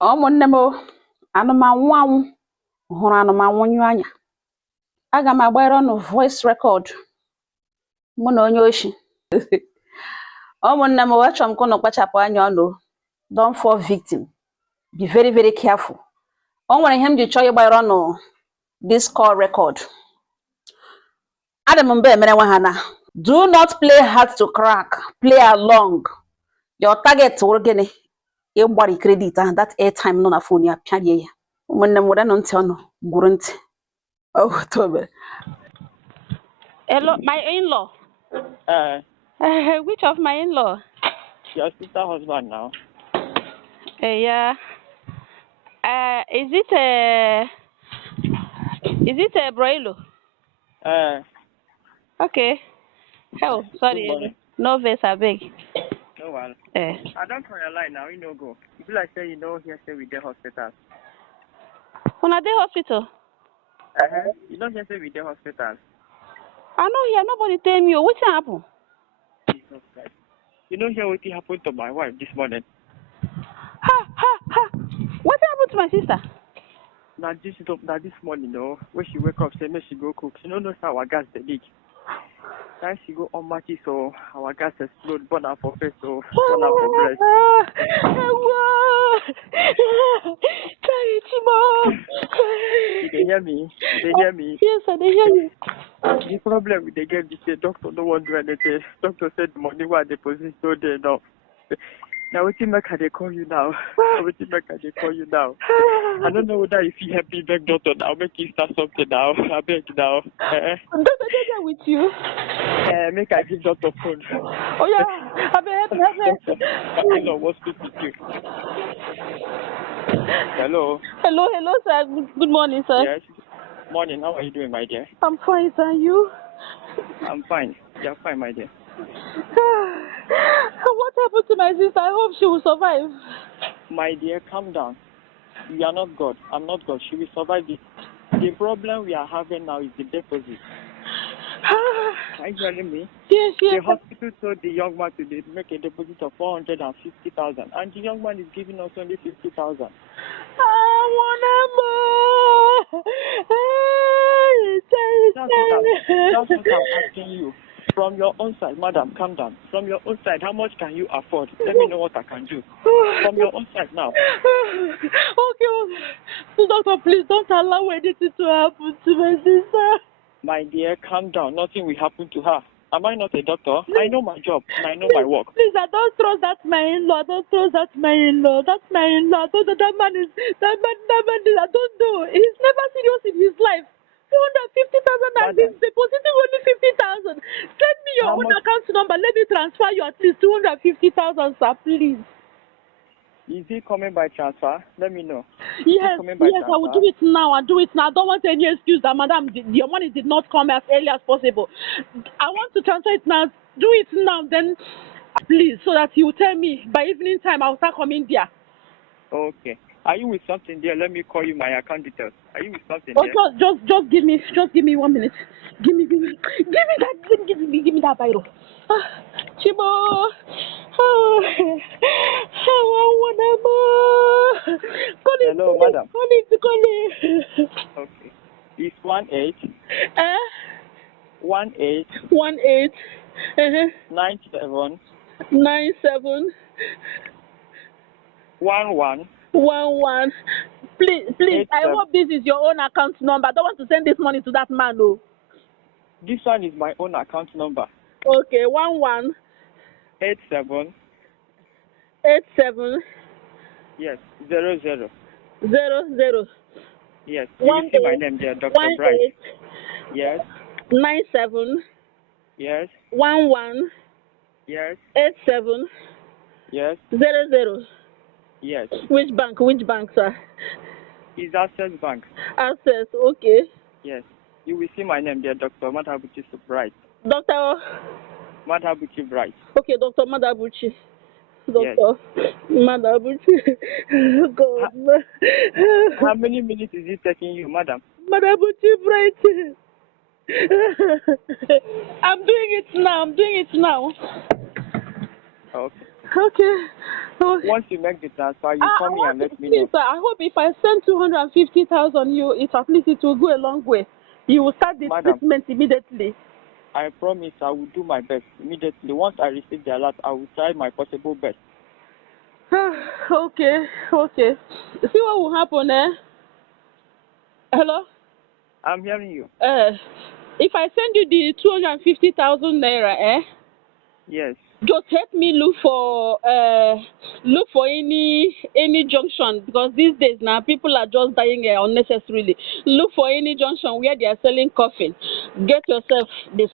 Ụmụnne m anụmanwụ anwụ hụrụ anụmanwụ nyụ anya. Aga m agbara ọnụ voice record mụ na onye oshi. Ụmụnne m achọrọ m ka unu kpachapụ anya ọnụ. Don't fall victim. Be very very careful. O nwere ihe m ji chọọ ịgbara ọnụ this call record. Adị m mba emere nwe ha na do not play hard to crack. Play along. Your target wụrụ gịnị? Ịgbari credit and that airtime nọ na phone ya pịarie ya. Ụmụnne m were nụ ntị ọnụ gwuru ntị. Oh, Tobe. Hello, my in-law. Which of my in-law? Your sister husband now. Yeah. Is it a broilo? Okay. Oh, sorry. No verse, I beg. No one. I don't call your line now. You know go. You feel like say you know here say we dey hospital. When I dey hospital. You don't hear say we dey hospital. I know here nobody tell me. What happened? Jesus Christ. You don't hear what happened to my wife this morning. Ha. What happened to my sister? Now this morning, no. When she wake up, say me she go cook. She don't know how our gas dey leak. Time she go on matches, so our gas explode, burn her for face, so burn her for breast. You can hear me? You hear me? Yes, I hear you. The problem with the game is the doctor don't want to do anything. Doctor said the money was deposited so they know. Now what make her they call you now? What make her they call you now? I don't know whether if you help me beg doctor now, make you start something now. I beg now. Doctor there with you? Make I give doctor phone. Oh yeah, I beg. I know what's good with you. Hello, sir. Good morning, sir. Yes. Morning. How are you doing, my dear? I'm fine, sir. You? I'm fine. You're fine, my dear. What happened to my sister? I hope she will survive. My dear, calm down. You are not God. I'm not God. She will survive it. The problem we are having now is the deposit. Are you hearing me? Yes. The hospital told the young man to make a deposit of 450,000, and the young man is giving us only 50,000. I want more. That's what I'm asking you. From your own side, madam, calm down. From your own side, how much can you afford? Let me know what I can do. From your own side now. Okay. So, doctor, please don't allow anything to happen to my sister. My dear, calm down. Nothing will happen to her. Am I not a doctor? I know my job and I know my work. Please, I don't trust that my in-law. That's my in-law. That man is that man is, I don't know. He's never serious in his life. 450,000 and he's depositing only 50,000. Send me your own account number. Let me transfer you at least 250,000, sir, please. Is he coming by transfer? Let me know. Yes, I will do it now. I don't want any excuse that, madam, your money did not come as early as possible. I want to transfer it now. Do it now, then, please, so that you tell me by evening time I'll start coming there. Okay. Are you with something there? Let me call you my account details. Are you with something there? Just give me 1 minute. Give me that Bible. Chibo. Hello, madam. Call it. Okay. It's 18. 18. 97. 11. Please. I hope this is your own account number. I don't want to send this money to that man, no. This one is my own account number. Okay, 11. 87. Yes, 00. Yes. You see my name there, Dr. Bright. Yes. 97. Yes. 11. Yes. 87. Yes. 00. Yes. Which bank, sir? It's Access Bank. Access, okay. Yes. You will see my name there, Dr. Madabuchi Bright. Dr. Madabuchi Bright. Okay, Dr. Madabuchi. Yes. Madabuchi. God. How many minutes is it taking you, madam? Madabuchi Bright. I'm doing it now. Okay. Okay. Okay. Once you make the transfer, you call me and let me Please, know. sir, I hope if I send 250,000, at least it will go a long way. You will start the Madam, treatment immediately. I promise I will do my best immediately. Once I receive the alert, I will try my possible best. Okay. See what will happen, eh? Hello? I'm hearing you. If I send you the 250,000 naira, eh? Yes. Just help me look for any junction, because these days now people are just dying unnecessarily. Look for any junction where they are selling coffin. Get yourself the